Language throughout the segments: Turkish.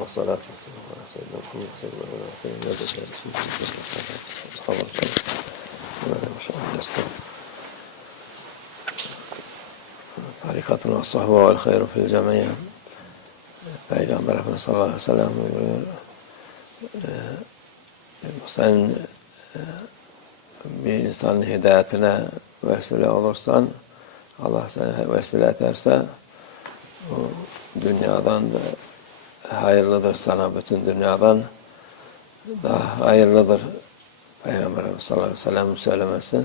والصلاة والسلام على سيدنا محمد سيد الأولين والآخرين الذي كان رسول الله صلى الله عليه وسلم أصحاب الكرام طريقة والصحبة والخير في الجميع Peygamber Efendimiz sallallahu aleyhi ve sellem buyuruyor. Ee, sen e, bir insanın hidayetine vesile olursan Allah seni vesile ederse o dünyadan da hayırlıdır sana bütün dünyadan daha hayırlıdır Peygamber sallallahu aleyhi ve sellem söylemesi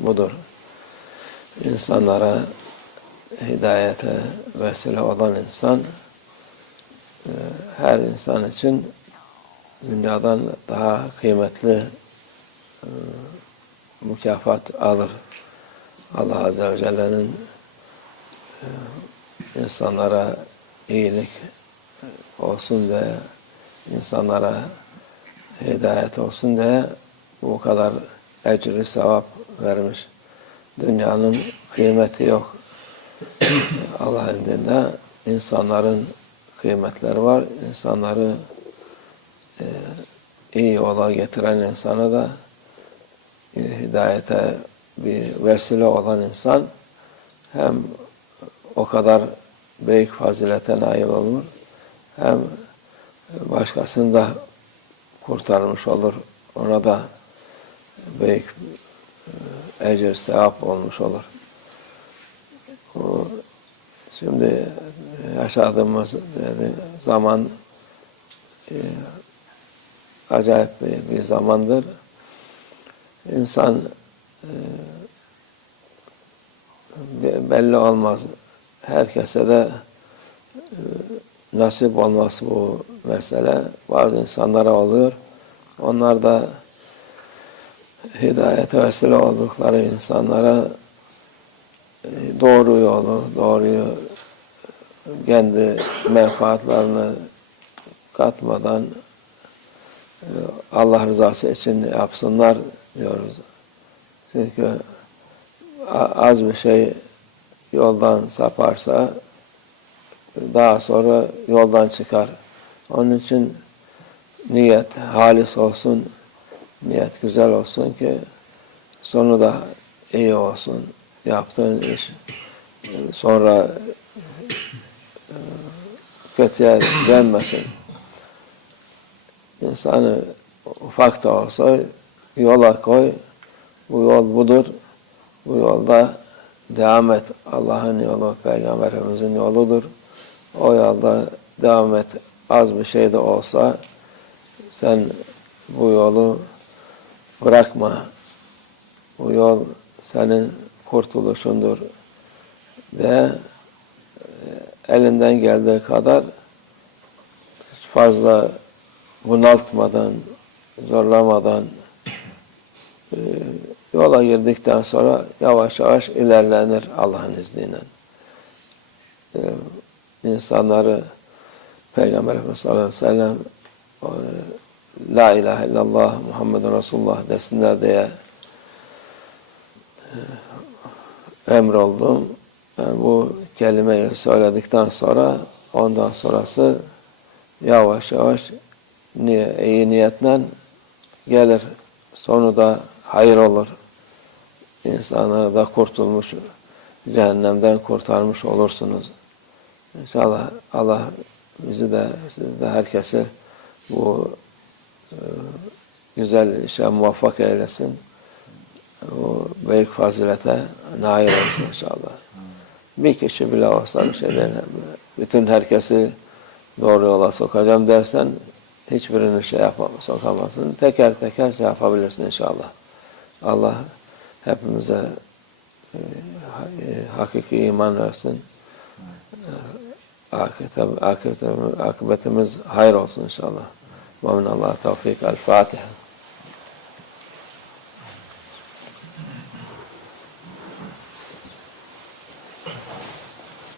budur. İnsanlara hidayete vesile olan insan e, her insan için dünyadan daha kıymetli e, mükafat alır. Allah Azze ve Celle'nin e, insanlara iyilik olsun diye, insanlara hidayet olsun diye bu kadar ecri sevap vermiş. Dünyanın kıymeti yok. Allah indinde insanların kıymetleri var. İnsanları e, iyi yola getiren insana da e, hidayete bir vesile olan insan hem o kadar büyük fazilete nail olur hem başkasını da kurtarmış olur. Ona da büyük e, ecir sevap olmuş olur. O, şimdi yaşadığımız yani zaman e, acayip bir, bir zamandır. İnsan e, belli olmaz. Herkese de e, nasip olmaz bu mesele. Bazı insanlara oluyor. Onlar da hidayete vesile oldukları insanlara e, doğru yolu, doğruyu kendi menfaatlerini katmadan e, Allah rızası için yapsınlar diyoruz. Çünkü az bir şey yoldan saparsa daha sonra yoldan çıkar. Onun için niyet halis olsun, niyet güzel olsun ki sonu da iyi olsun. Yaptığın iş sonra e, kötüye dönmesin. İnsanı ufak da olsa yola koy. Bu yol budur. Bu yolda devam et. Allah'ın yolu, Peygamberimizin yoludur. O yolda devam et. Az bir şey de olsa sen bu yolu bırakma. Bu yol senin kurtuluşundur ve elinden geldiği kadar fazla bunaltmadan, zorlamadan e, yola girdikten sonra yavaş yavaş ilerlenir Allah'ın izniyle. E, insanları Peygamber Efendimiz sallallahu aleyhi ve sellem e, La ilahe illallah Muhammedun Resulullah desinler diye emroldum. Yani bu kelimeyi söyledikten sonra ondan sonrası yavaş yavaş niye, iyi niyetle gelir. Sonu da hayır olur. İnsanları da kurtulmuş, cehennemden kurtarmış olursunuz. İnşallah Allah bizi de, sizi de herkesi bu e, güzel işe muvaffak eylesin. O büyük fazilete nail olsun inşallah. Bir kişi bile olsa bir şey değil. Bütün herkesi doğru yola sokacağım dersen hiçbirini şey yapamaz, sokamazsın. Teker teker şey yapabilirsin inşallah. Allah hepimize e, hakiki iman versin. Akıbetimiz, hayır olsun inşallah. Ve minallah tevfik. El Fatiha.